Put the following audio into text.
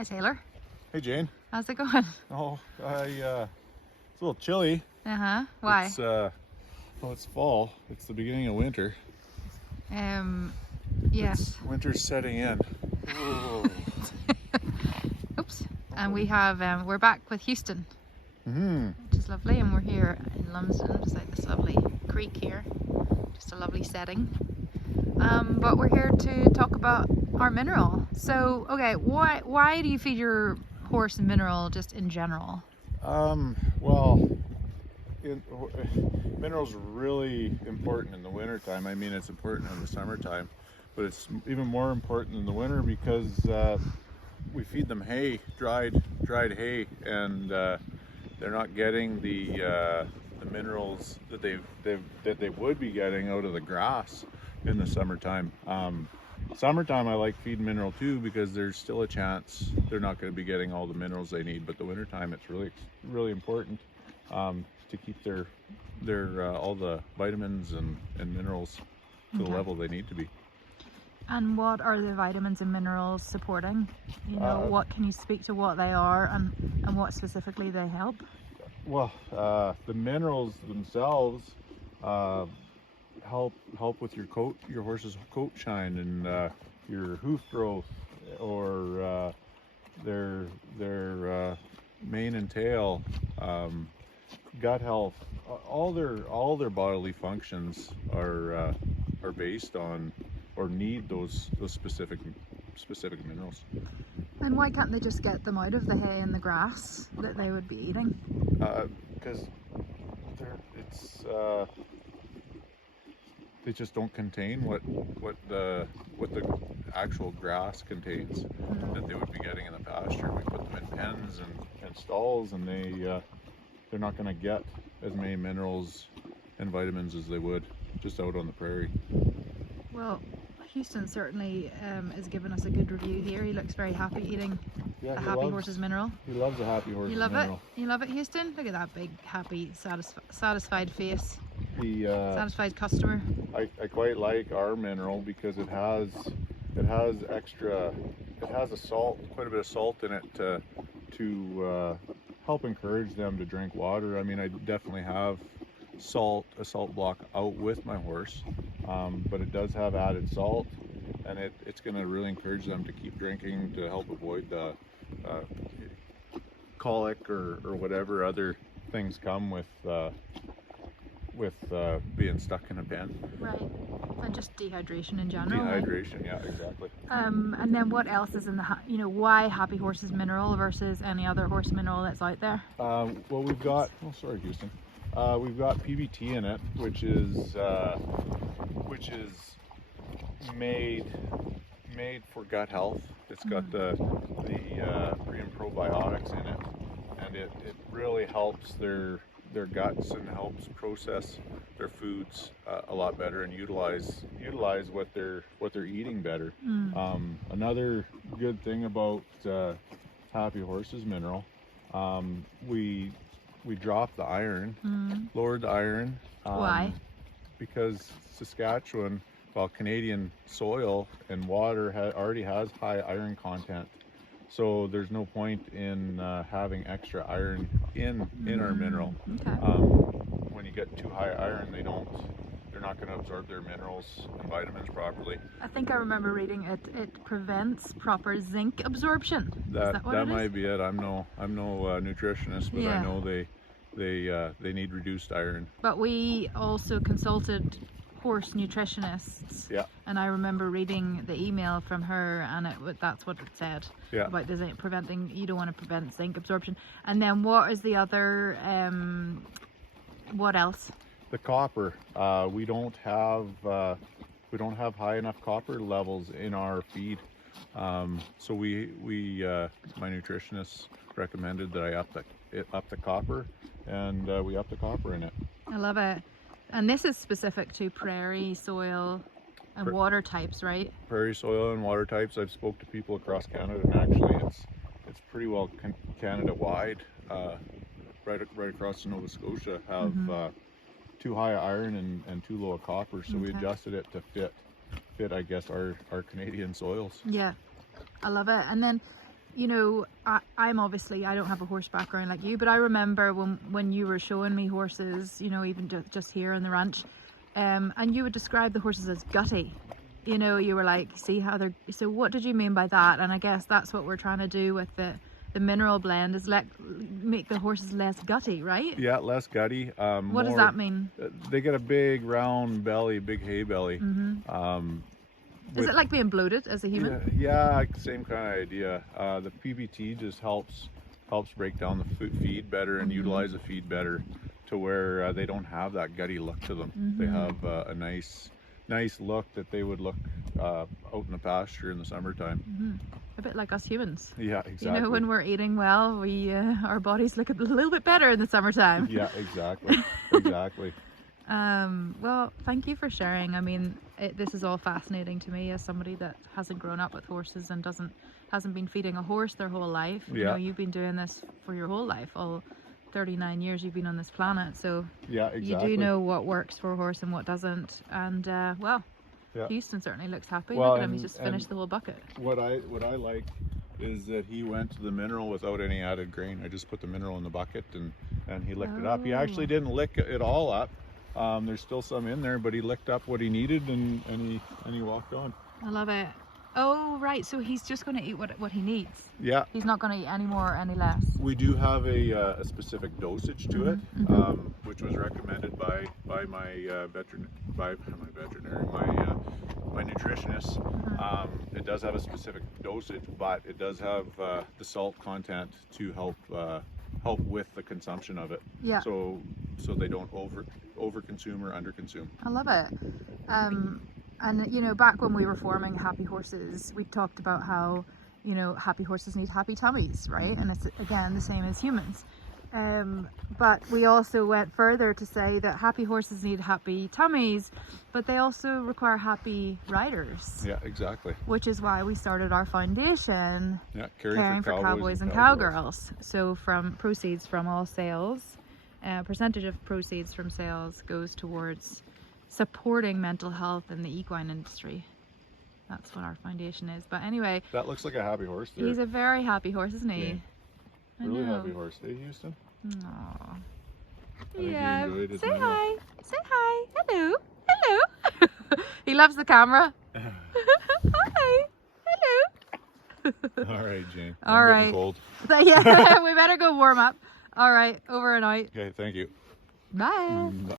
Hi Taylor. Hey Jane. How's it going? Oh, it's a little chilly. Why? It's well, it's fall. It's the beginning of winter. Yes. Winter's setting in. Oops. And we have we're back with Houston, Mm-hmm. which is lovely, and we're here in Lumsden, beside this lovely creek here. Just a lovely setting. But we're here to talk about our mineral. So, okay, why do you feed your horse mineral just in general? Well, minerals are really important in the wintertime. I mean, it's important in the summertime, but it's even more important in the winter because we feed them hay, dried hay, and they're not getting the minerals that they would be getting out of the grass in the summertime. Summertime I like feeding mineral too because there's still a chance they're not going to be getting all the minerals they need, but the wintertime it's really important to keep their all the vitamins and minerals to the level they need to be. And what are the vitamins and minerals supporting? You know, what can you speak to what they are and what specifically they help? Well, the minerals themselves help with your coat, your horse's coat shine, and your hoof growth, or their mane and tail, gut health. All their bodily functions are based on or need those specific minerals. And why can't they just get them out of the hay and the grass that they would be eating? Because they just don't contain what the actual grass contains that they would be getting in the pasture. We put them in pens and stalls, and they're not going to get as many minerals and vitamins as they would just out on the prairie. Well, Houston certainly has given us a good review here. He looks very happy eating a happy horse's mineral. He loves a happy horse's mineral. You love it? You love it, Houston? Look at that big, happy, satisfied face. Satisfied customer. I quite like our mineral because it has a salt, quite a bit of salt in it to help encourage them to drink water. I mean, I definitely have a salt block out with my horse, but it does have added salt, and it's going to really encourage them to keep drinking to help avoid the colic or whatever other things come with being stuck in a pen. Right, and just dehydration in general. Dehydration, yeah, exactly. And then what else is in the, why Happy Horses mineral versus any other horse mineral that's out there? Well, we've got, oh sorry Houston, we've got PBT in it, which is made for gut health. It's got the pre and probiotics in it, and it really helps their guts and helps process their foods a lot better and utilize what they're eating better. Another good thing about Happy Horses mineral, we dropped the iron, lowered the iron. Why? Because Saskatchewan, well, Canadian soil and water already has high iron content. So there's no point in having extra iron in our mineral. Okay. When you get too high iron, they're not going to absorb their minerals and vitamins properly. I think I remember reading it prevents proper zinc absorption. That might be it. I'm no nutritionist, but I know they need reduced iron. But we also consulted horse nutritionists, and I remember reading the email from her, and that's what it said about the zinc preventing. You don't want to prevent zinc absorption. And then what is the other? What else? The copper. We don't have high enough copper levels in our feed, so we my nutritionist recommended that I up the copper, and we up the copper in it. I love it. And this is specific to prairie soil and water types, right? Prairie soil and water types. I've spoke to people across Canada, and actually it's pretty well Canada wide. Right across Nova Scotia have too high iron and too low a copper, so we adjusted it to fit I guess our Canadian soils. Yeah, I love it. And then you know, I'm obviously, I don't have a horse background like you, but I remember when you were showing me horses, you know, even just here in the ranch, and you would describe the horses as gutty. You know, you were like, see how they're, so what did you mean by that? And I guess that's what we're trying to do with the mineral blend, is make the horses less gutty, right? Yeah, less gutty. What does that mean? They get a big round belly, big hay belly. Is it like being bloated as a human? Yeah, same kind of idea. The PBT just helps break down the feed better and utilize the feed better, to where they don't have that gutty look to them. They have a nice look that they would look out in the pasture in the summertime. A bit like us humans. Yeah, exactly. You know, when we're eating well, we our bodies look a little bit better in the summertime. Yeah, exactly. Exactly. Well, thank you for sharing. I mean, this is all fascinating to me as somebody that hasn't grown up with horses and hasn't been feeding a horse their whole life. You know, you've been doing this for your whole life, all 39 years you've been on this planet. So yeah, exactly. You do know what works for a horse and what doesn't. And well, Houston certainly looks happy. Well, look at him, he's just finished the whole bucket. What I like is that he went to the mineral without any added grain. I just put the mineral in the bucket and he licked it up. He actually didn't lick it all up. There's still some in there, but he licked up what he needed and he walked on. I love it. Oh, right. So he's just going to eat what he needs. Yeah. He's not going to eat any more or any less. We do have a specific dosage to it, which was recommended by my nutritionist. It does have a specific dosage, but it does have the salt content to help with the consumption of it. Yeah. So they don't over consume or under consume. I love it. And you know, back when we were forming Happy Horses, we talked about how, you know, happy horses need happy tummies, right? And it's again the same as humans. But we also went further to say that happy horses need happy tummies, but they also require happy riders. Yeah, exactly. Which is why we started our foundation, Caring for Cowboys and Cowgirls. So from proceeds from all sales, percentage of proceeds from sales goes towards supporting mental health in the equine industry. That's what our foundation is. But anyway, that looks like a happy horse there. He's a very happy horse, isn't he? Yeah. Really happy horse. Hey, Houston. Aww. Yeah. Say hi. Say hi. Hello. Hello. He loves the camera. Hi. Hello. All right, Jane. All right. Cold. Yeah, we better go warm up. All right, over and out. Okay, thank you. Bye.